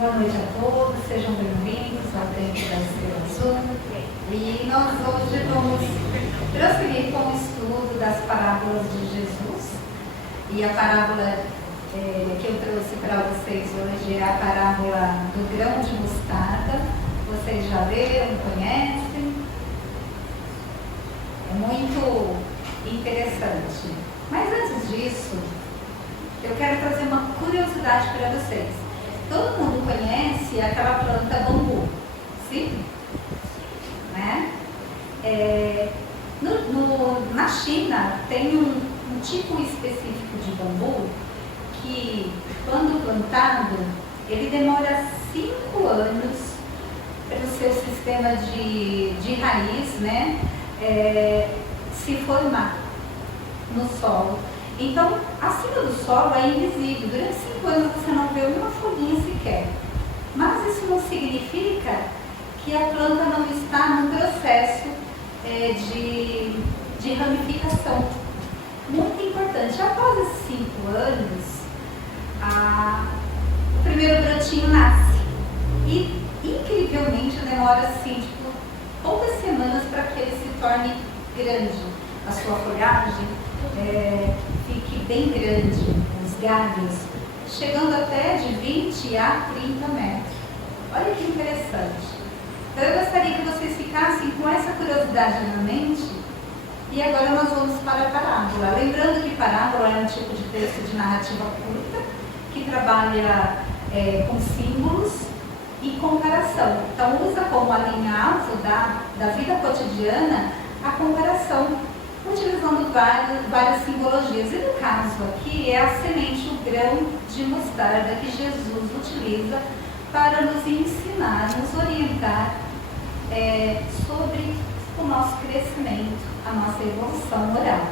Boa noite a todos, sejam bem-vindos ao Tempo da Inspiração. E nós hoje vamos prosseguir com o estudo das parábolas de Jesus. E a parábola que eu trouxe para vocês hoje é a parábola do grão de mostarda. Vocês já leram, conhecem? É muito interessante. Mas antes disso, eu quero trazer uma curiosidade para vocês. Todo mundo conhece aquela planta bambu, sim? Né? Na China tem um tipo específico de bambu que, quando plantado, ele demora 5 anos para o seu sistema de raiz, né, se formar no solo. Então, acima do solo é invisível. Durante 5 anos você não vê uma folhinha sequer. Mas isso não significa que a planta não está no processo de ramificação. Muito importante. Após esses 5 anos, o primeiro brotinho nasce. E, incrivelmente, demora assim, poucas semanas para que ele se torne grande. A sua folhagem fique bem grande, os galhos, chegando até de 20 a 30 metros. Olha que interessante. Então eu gostaria que vocês ficassem com essa curiosidade na mente. E agora nós vamos para a parábola. Lembrando que parábola é um tipo de texto de narrativa curta, que trabalha com símbolos e comparação. Então usa como alinhavo da vida cotidiana a comparação, utilizando várias simbologias. E no caso aqui é a semente, o grão de mostarda que Jesus utiliza para nos ensinar, nos orientar sobre o nosso crescimento, a nossa evolução moral.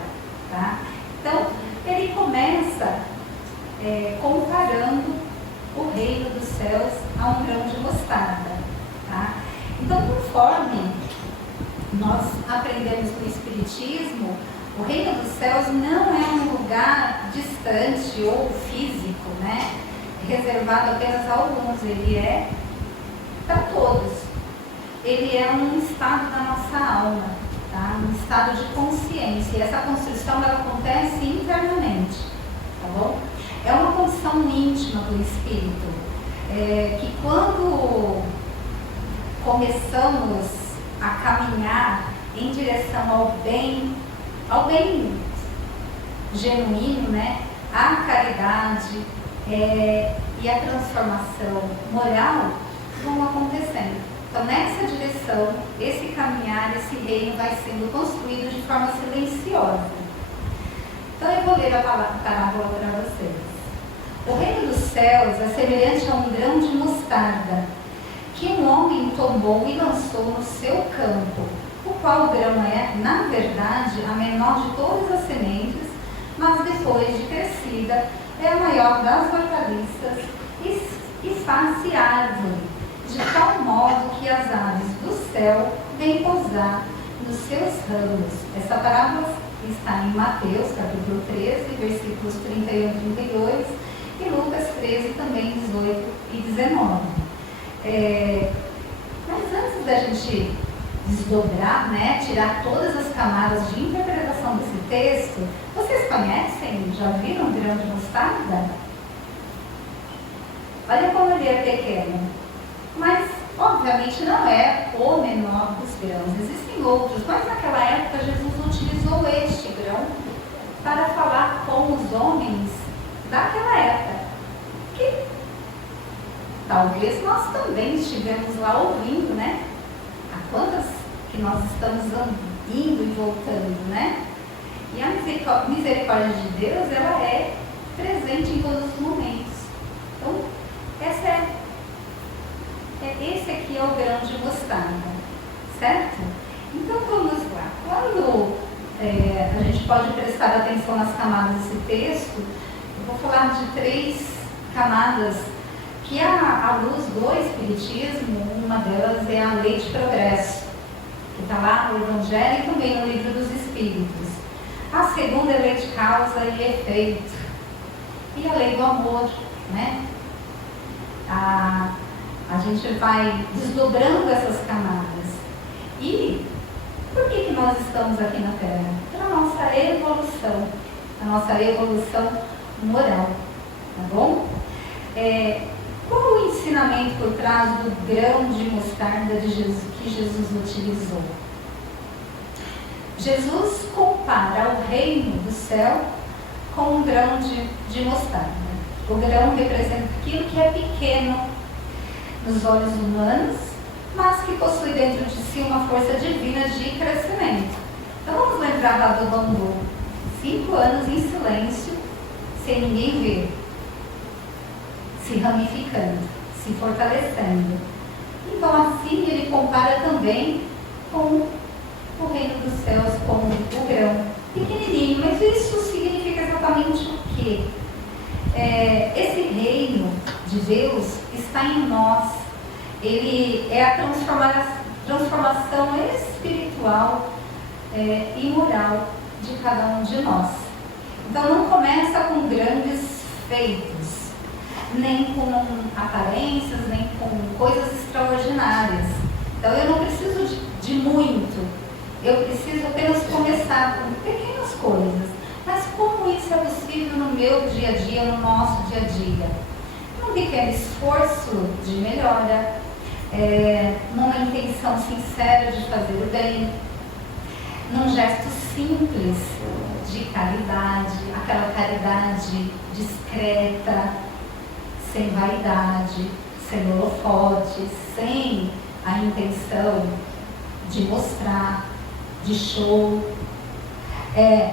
Tá? Então, ele começa comparando o reino dos céus a um grão de mostarda. Tá? Então, conforme nós aprendemos no Espiritismo, o reino dos céus não é um lugar distante ou físico, né? Reservado apenas a alguns, ele é para todos. Ele é um estado da nossa alma, tá? Um estado de consciência. E essa construção ela acontece internamente, tá bom? É uma condição íntima do espírito, que quando começamos a caminhar em direção ao bem genuíno, né? A caridade e a transformação moral vão acontecendo. Então, nessa direção, esse caminhar, esse reino vai sendo construído de forma silenciosa. Então, eu vou ler a parábola para vocês. O reino dos céus é semelhante a um grão de mostarda, que um homem tomou e lançou no seu campo, o qual grão é, na verdade, a menor de todas as sementes, mas depois de crescida, é a maior das hortaliças e faz-se árvore, de tal modo que as aves do céu vêm pousar nos seus ramos. Essa parábola está em Mateus, capítulo 13, versículos 31 e 32, e Lucas 13, também 18 e 19. Mas antes da gente desdobrar, né, tirar todas as camadas de interpretação desse texto, vocês conhecem, já viram o grão de mostarda? Olha como ele é pequeno, mas obviamente não é o menor dos grãos, existem outros, mas naquela época Jesus utilizou este grão para falar com os homens daquela época, que talvez nós também estivemos lá ouvindo, né? Há quantas que nós estamos indo e voltando, né? E a misericórdia de Deus, ela é presente em todos os momentos. Então, esse aqui é o grão de mostarda, certo? Então, vamos lá. Quando a gente pode prestar atenção nas camadas desse texto, eu vou falar de 3 camadas que à luz do Espiritismo, uma delas é a lei de progresso, que está lá no Evangelho e também no Livro dos Espíritos. A segunda é a lei de causa e efeito. E a lei do amor, né? A gente vai desdobrando essas camadas. E por que nós estamos aqui na Terra? Para a nossa evolução, a nossa evolução moral, tá bom? Qual o ensinamento por trás do grão de mostarda de Jesus, que Jesus utilizou? Jesus compara o reino do céu com um grão de mostarda. O grão representa aquilo que é pequeno nos olhos humanos, mas que possui dentro de si uma força divina de crescimento. Então vamos lembrar lá do bambu. 5 anos em silêncio, sem ninguém ver, se ramificando, se fortalecendo. Então assim ele compara também com o reino dos céus, com o grão pequenininho. Mas isso significa exatamente o quê? Esse reino de Deus está em nós. Ele é a transformação espiritual e moral de cada um de nós. Então não começa com grandes feitos, nem com aparências, nem com coisas extraordinárias. Então eu não preciso de muito, eu preciso apenas começar com pequenas coisas. Mas como isso é possível no meu dia a dia, no nosso dia a dia? Num pequeno esforço de melhora, numa intenção sincera de fazer o bem, num gesto simples de caridade, aquela caridade discreta, sem vaidade, sem holofote, sem a intenção de mostrar, de show,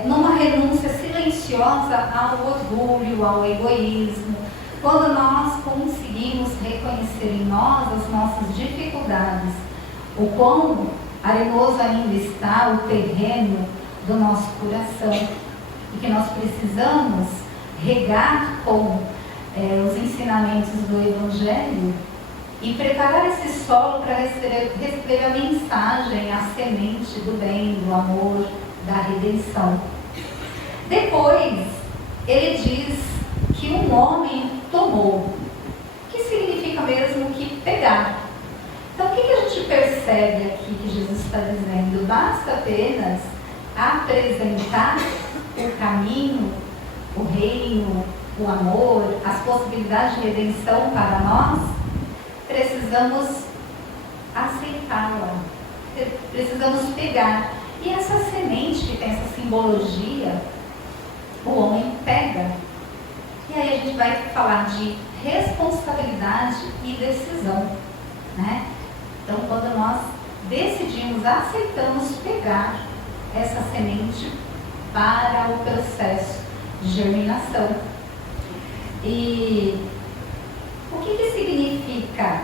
numa renúncia silenciosa ao orgulho, ao egoísmo. Quando nós conseguimos reconhecer em nós as nossas dificuldades, o quão arenoso ainda está o terreno do nosso coração, e que nós precisamos regar com os ensinamentos do Evangelho e preparar esse solo para receber a mensagem, a semente do bem, do amor, da redenção. Depois, ele diz que um homem tomou, que significa mesmo que pegar. Então, o que a gente percebe aqui que Jesus está dizendo? Basta apenas apresentar o caminho, o reino, o amor, as possibilidades de redenção para nós. Precisamos aceitá-la, precisamos pegar. E essa semente que tem essa simbologia, o homem pega. E aí a gente vai falar de responsabilidade e decisão, né? Então, quando nós decidimos, aceitamos pegar essa semente para o processo de germinação. E o que significa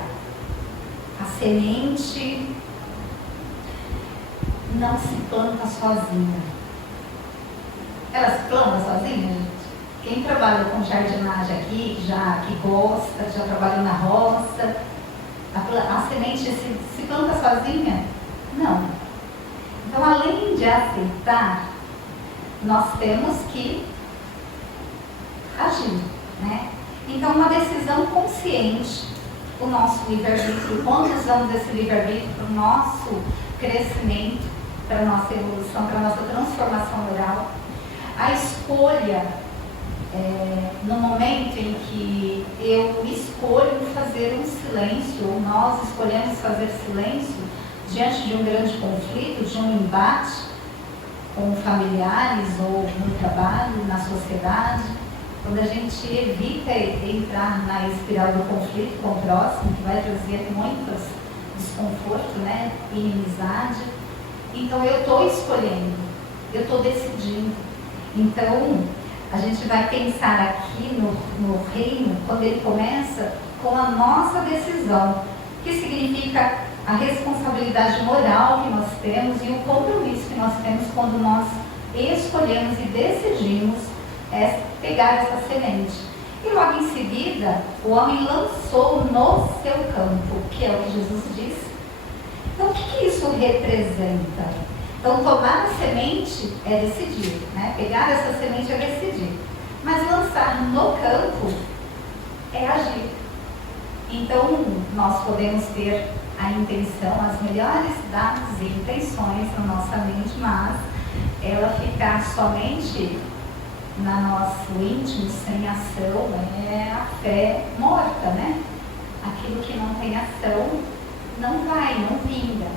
a semente não se planta sozinha? Ela se planta sozinha, gente? Quem trabalha com jardinagem aqui, que gosta, já trabalhou na roça, a semente se planta sozinha? Não. Então, além de aceitar, nós temos que agir, né? Então, uma decisão consciente, o nosso livre-arbítrio. Quando usamos esse livre-arbítrio para o nosso crescimento, para a nossa evolução, para a nossa transformação moral, a escolha, no momento em que eu escolho fazer um silêncio, ou nós escolhemos fazer silêncio diante de um grande conflito, de um embate com familiares ou no trabalho, na sociedade, quando a gente evita entrar na espiral do conflito com o próximo, que vai trazer muito desconforto, né, e inimizade. Então eu estou escolhendo, eu estou decidindo. Então a gente vai pensar aqui no reino, quando ele começa com a nossa decisão, que significa a responsabilidade moral que nós temos e o compromisso que nós temos quando nós escolhemos e decidimos pegar essa semente. E logo em seguida, o homem lançou no seu campo, que é o que Jesus disse. Então, o que isso representa? Então, tomar a semente é decidir, né? Pegar essa semente é decidir. Mas lançar no campo é agir. Então, nós podemos ter a intenção, as melhores das intenções na nossa mente, mas ela ficar somente no nosso íntimo, sem ação, é a fé morta, né? Aquilo que não tem ação não vai, não vinga,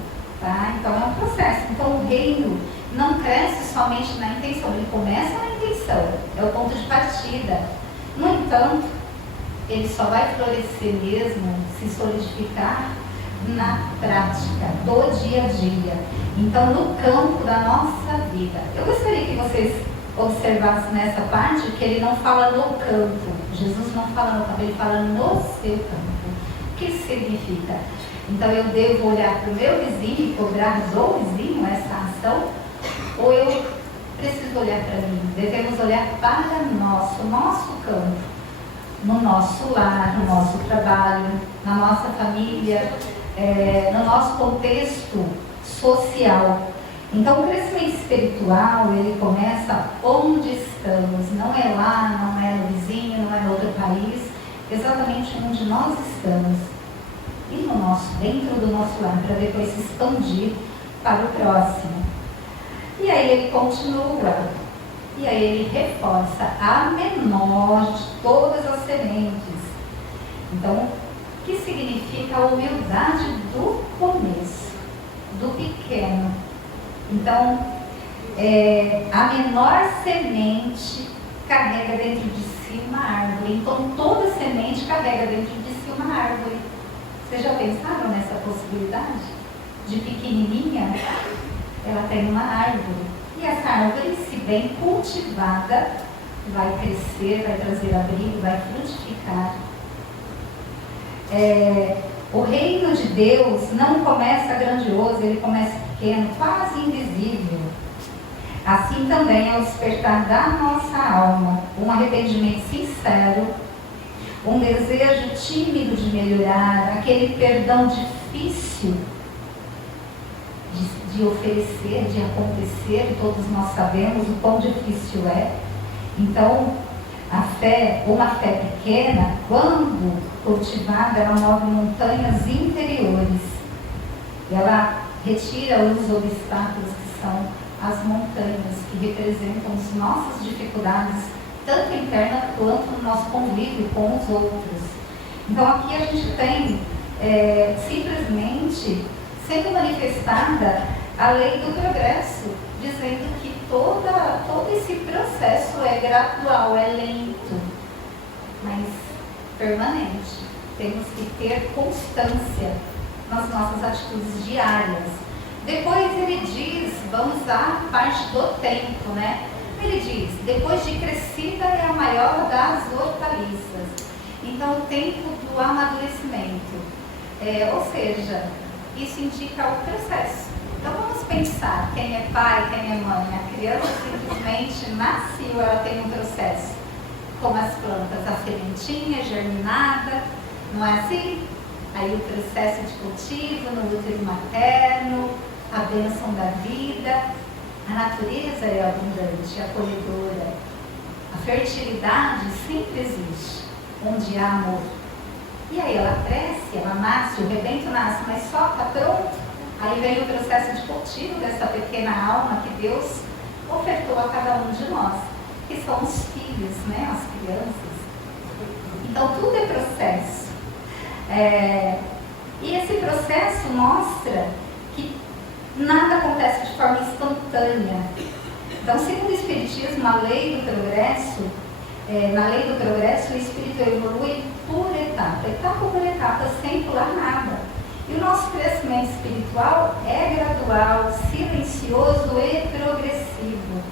tá? Então é um processo. Então o reino não cresce somente na intenção, ele começa na intenção, é o ponto de partida. No entanto, ele só vai florescer mesmo, se solidificar na prática, do dia a dia. Então, no campo da nossa vida. Eu gostaria que vocês observassem nessa parte que ele não fala no campo. Jesus não fala no campo, ele fala no seu campo. O que isso significa? Então, eu devo olhar para o meu vizinho e cobrar do vizinho essa ação? Ou eu preciso olhar para mim? Devemos olhar para o nosso campo, no nosso lar, no nosso trabalho, na nossa família, no nosso contexto social. Então, o crescimento espiritual, ele começa onde estamos. Não é lá, não é no vizinho, não é no outro país, exatamente onde nós estamos. E no nosso, dentro do nosso lar, para depois se expandir para o próximo. E aí ele continua, e aí ele reforça a menor de todas as sementes. Então, o que significa a humildade do começo, do pequeno. Então, a menor semente carrega dentro de si uma árvore. Então, toda semente carrega dentro de si uma árvore. Vocês já pensaram nessa possibilidade? De pequenininha, ela tem uma árvore. E essa árvore, se bem cultivada, vai crescer, vai trazer abrigo, vai frutificar. O reino de Deus não começa grandioso, ele começa pequeno, quase invisível. Assim também é o despertar da nossa alma, um arrependimento sincero, um desejo tímido de melhorar, aquele perdão difícil de oferecer, de acontecer, todos nós sabemos o quão difícil é. Então, a fé, uma fé pequena, quando cultivada, ela move montanhas interiores. Ela retira os obstáculos que são as montanhas, que representam as nossas dificuldades, tanto interna quanto no nosso convívio com os outros. Então aqui a gente tem simplesmente sendo manifestada a lei do progresso, dizendo que todo esse processo é gradual, é lento, mas permanente. Temos que ter constância nas nossas atitudes diárias. Depois ele diz, vamos à parte do tempo, né? Ele diz, depois de crescida é a maior das hortaliças. Então, o tempo do amadurecimento. Ou seja, isso indica o processo. Então, vamos pensar, quem é pai, quem é mãe. A criança simplesmente nasceu, ela tem um processo. Como as plantas, a sementinha germinada, não é assim? Aí o processo de cultivo no útero materno, a bênção da vida. A natureza é abundante, acolhedora. A fertilidade sempre existe, onde há amor. E aí ela cresce, ela nasce, o rebento nasce, mas só está pronto. Aí vem o processo de cultivo dessa pequena alma que Deus ofertou a cada um de nós, que são os filhos, né, as crianças. Então tudo é processo. E esse processo mostra que nada acontece de forma instantânea. Então, segundo o Espiritismo, a lei do progresso, na lei do progresso, o espírito evolui por etapa por etapa, sem pular nada. E o nosso crescimento espiritual é gradual, silencioso e progressivo.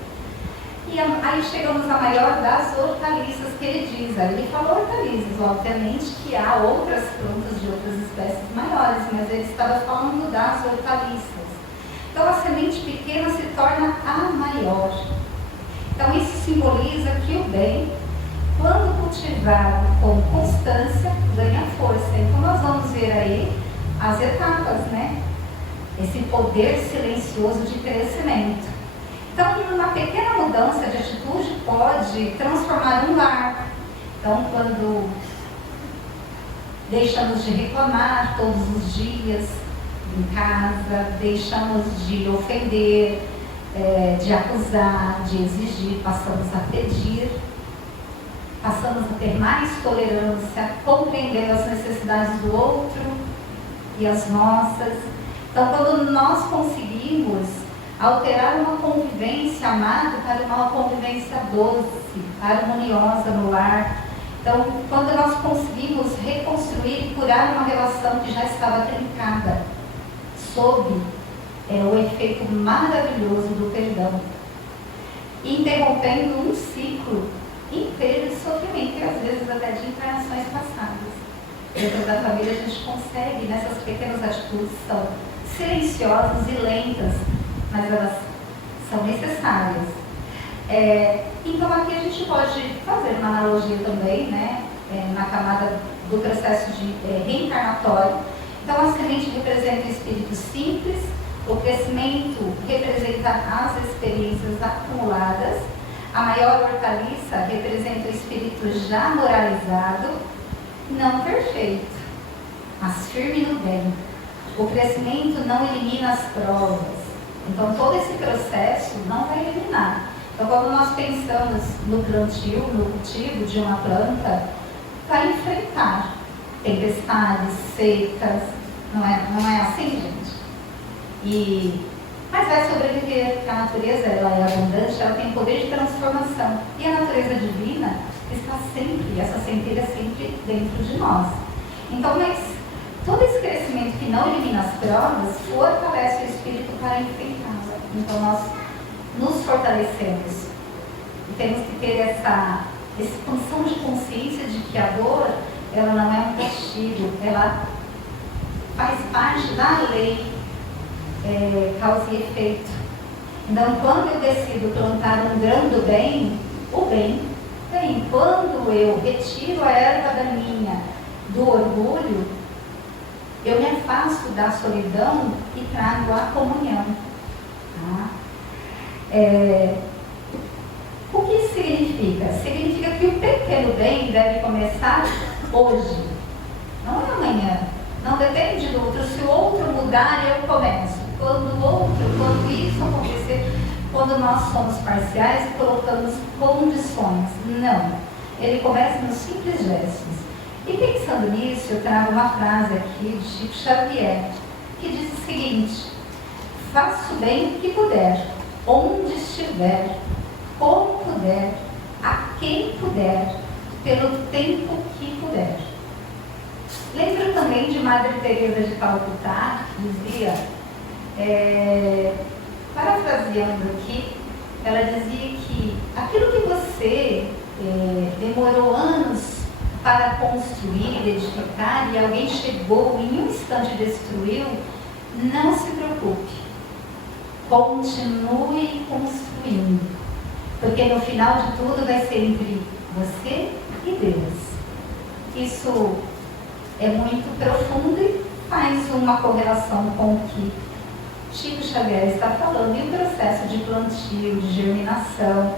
E aí chegamos à maior das hortaliças que ele diz. Aí ele falou hortaliças, obviamente que há outras plantas de outras espécies maiores, mas ele estava falando das hortaliças. Então a semente pequena se torna a maior. Então isso simboliza que o bem, quando cultivado com constância, ganha força. Então nós vamos ver aí as etapas, né? Esse poder silencioso de crescimento. Então uma pequena mudança de atitude pode transformar um lar. Então quando deixamos de reclamar todos os dias em casa, deixamos de ofender, de acusar, de exigir, passamos a pedir, passamos a ter mais tolerância, compreender as necessidades do outro e as nossas. Então, quando nós conseguimos alterar uma convivência amada para uma convivência doce, harmoniosa no lar, então, quando nós conseguimos reconstruir e curar uma relação que já estava trincada, sob o efeito maravilhoso do perdão, interrompendo um ciclo inteiro de sofrimento e às vezes até de encarnações passadas. Dentro da família a gente consegue, nessas pequenas atitudes, são silenciosas e lentas, mas elas são necessárias. Então aqui a gente pode fazer uma analogia também, né, na camada do processo de reencarnatório. Então a semente representa o espírito simples, o crescimento representa as experiências acumuladas, a maior hortaliça representa o espírito já moralizado, não perfeito, mas firme no bem. O crescimento não elimina as provas, então todo esse processo não vai eliminar. Então quando nós pensamos no plantio, no cultivo de uma planta, vai enfrentar tempestades, secas, não é assim, gente? Mas vai sobreviver, porque a natureza ela é abundante, ela tem poder de transformação. E a natureza divina está sempre, essa centelha sempre dentro de nós. Então, mas todo esse crescimento que não elimina as provas, fortalece o espírito para enfrentá-la. Então nós nos fortalecemos. E temos que ter essa expansão de consciência de que a dor, ela não é um castigo, ela faz parte da lei, causa e efeito. Então, quando eu decido plantar um grão do bem, o bem vem. Quando eu retiro a erva daninha do orgulho, eu me afasto da solidão e trago a comunhão. Tá? O que isso significa? Significa que o pequeno bem deve começar hoje, não é amanhã. Não depende do outro. Se o outro mudar, eu começo. Quando isso acontecer, quando nós somos parciais e colocamos condições. Não. Ele começa nos simples gestos. E pensando nisso, eu trago uma frase aqui de Chico Xavier, que diz o seguinte: faço bem o que puder, onde estiver, como puder, a quem puder, pelo tempo que puder. Lembro também de Madre Teresa de Calcutá, que dizia, parafraseando aqui, ela dizia que aquilo que você demorou anos para construir, edificar, e alguém chegou e em um instante destruiu, não se preocupe. Continue construindo, porque no final de tudo vai ser entre você e Deus. Isso é muito profundo e faz uma correlação com o que Chico Xavier está falando e o processo de plantio, de germinação,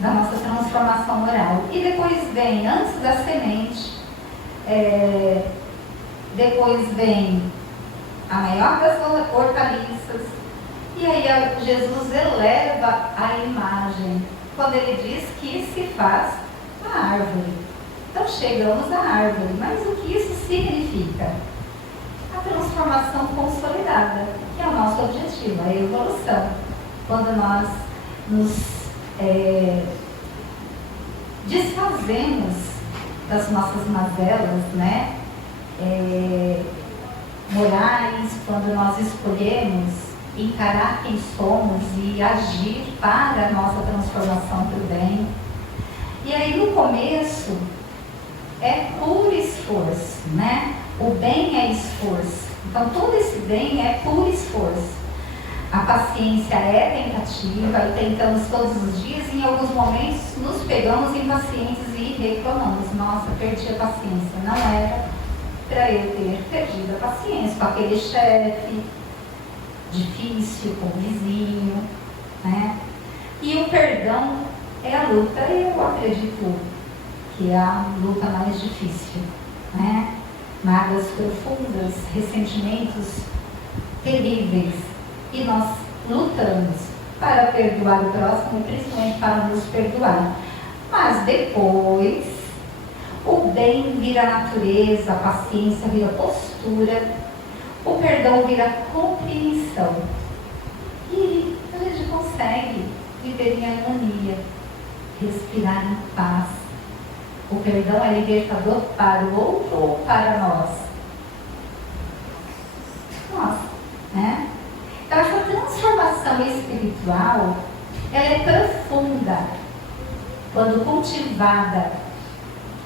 da nossa transformação moral. E depois vem, antes da semente, depois vem a maior das hortaliças, e aí Jesus eleva a imagem, quando ele diz que se faz a árvore. Então chegamos à árvore, mas o que isso significa? A transformação consolidada, que é o nosso objetivo, a evolução. Quando nós nos desfazemos das nossas mazelas, né? Morais, quando nós escolhemos encarar quem somos e agir para a nossa transformação para o bem. E aí no começo é puro esforço, né? O bem é esforço. Então todo esse bem é puro esforço. A paciência é tentativa e tentamos todos os dias e em alguns momentos nos pegamos impacientes e reclamamos. Nossa, perdi a paciência. Não era para eu ter perdido a paciência com aquele chefe difícil, com o vizinho, né? E o perdão é a luta, eu acredito que é a luta mais difícil, né? mágoas profundas, ressentimentos terríveis. E nós lutamos para perdoar o próximo e principalmente para nos perdoar. Mas depois, o bem vira natureza, a paciência vira postura, o perdão vira compreensão. E a gente consegue viver em harmonia, respirar em paz. O perdão é libertador para o outro ou para nós? Nós, né? Então, essa transformação espiritual, ela é profunda quando cultivada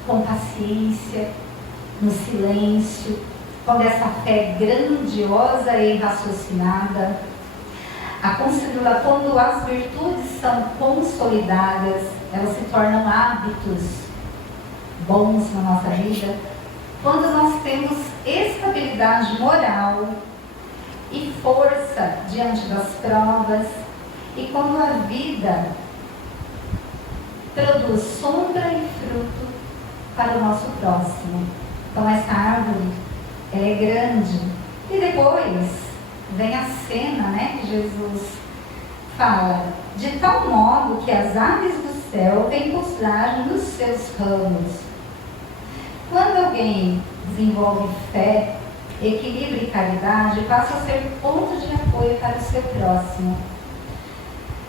com paciência, no silêncio, quando essa fé é grandiosa e raciocinada, quando as virtudes são consolidadas, elas se tornam hábitos bons na nossa vida, quando nós temos estabilidade moral e força diante das provas, e quando a vida produz sombra e fruto para o nosso próximo. Então essa árvore, ela é grande. E depois vem a cena, né, que Jesus fala, de tal modo que as aves do céu vêm pousar nos seus ramos. Quando alguém desenvolve fé, equilíbrio e caridade, passa a ser ponto de apoio para o seu próximo.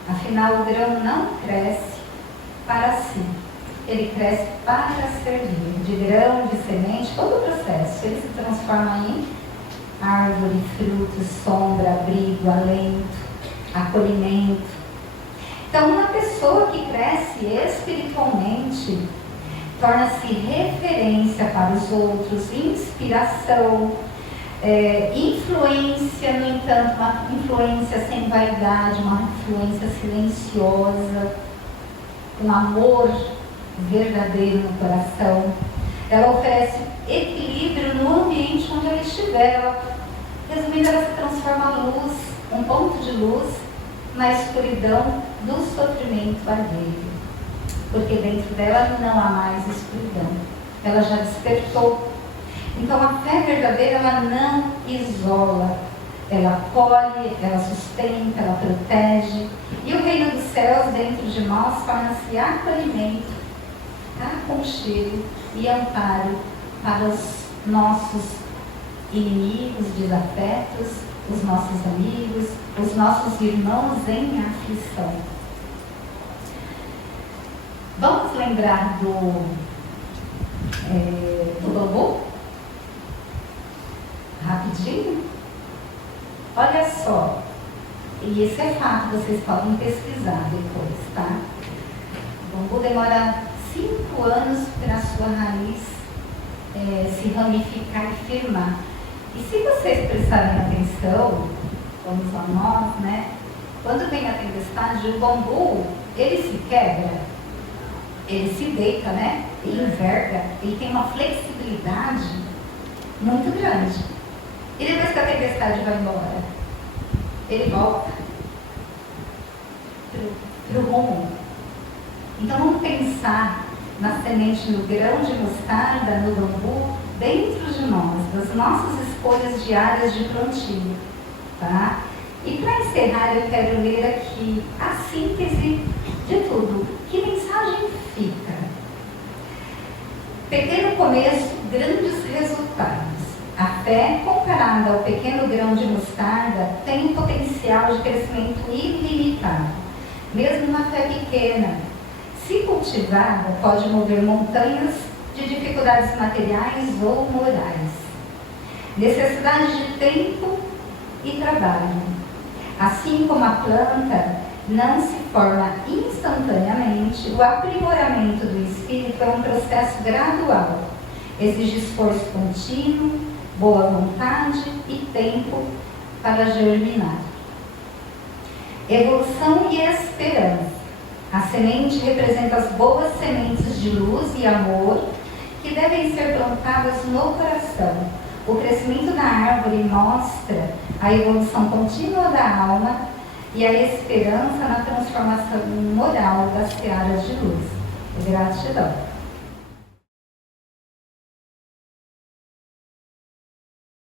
Afinal, o grão não cresce para si, ele cresce para servir. De grão, de semente, todo o processo, ele se transforma em árvore, frutos, sombra, abrigo, alento, acolhimento. Então, uma pessoa que cresce espiritualmente torna-se referência para os outros, inspiração, influência, no entanto, uma influência sem vaidade, uma influência silenciosa, um amor verdadeiro no coração. Ela oferece equilíbrio no ambiente onde ela estiver. Resumindo, ela se transforma a luz, um ponto de luz na escuridão do sofrimento alheio. Porque dentro dela não há mais escuridão. Ela já despertou. Então a fé verdadeira, ela não isola. Ela acolhe, ela sustenta, ela protege. E o reino dos céus dentro de nós torna-se acolhimento, aconchego e amparo para os nossos inimigos, desafetos, os nossos amigos, os nossos irmãos em aflição. Vamos lembrar do bambu? Rapidinho? Olha só, e esse é fato, vocês podem pesquisar depois, tá? O bambu demora 5 anos para a sua raiz se ramificar e firmar. E se vocês prestarem atenção, como só nós, né? Quando vem a tempestade, o bambu, ele se quebra, ele se deita, né? Ele enverga, ele tem uma flexibilidade muito grande. E depois que a tempestade vai embora, ele volta para o rumo. Então vamos pensar na semente, no grão de mostarda, no bambu, dentro de nós, das nossas escolhas diárias de plantio, tá? E para encerrar, eu quero ler aqui a síntese de tudo. Que mensagem fica? Pequeno começo, grandes resultados. A fé, comparada ao pequeno grão de mostarda, tem um potencial de crescimento ilimitado. Mesmo uma fé pequena, se cultivada, pode mover montanhas de dificuldades materiais ou morais. Necessidade de tempo e trabalho. Assim como a planta não se forma instantaneamente, o aprimoramento do espírito é um processo gradual. Exige esforço contínuo, boa vontade e tempo para germinar. Evolução e esperança. A semente representa as boas sementes de luz e amor que devem ser plantadas no coração. O crescimento da árvore mostra a evolução contínua da alma e a esperança na transformação moral das searas de luz. Gratidão.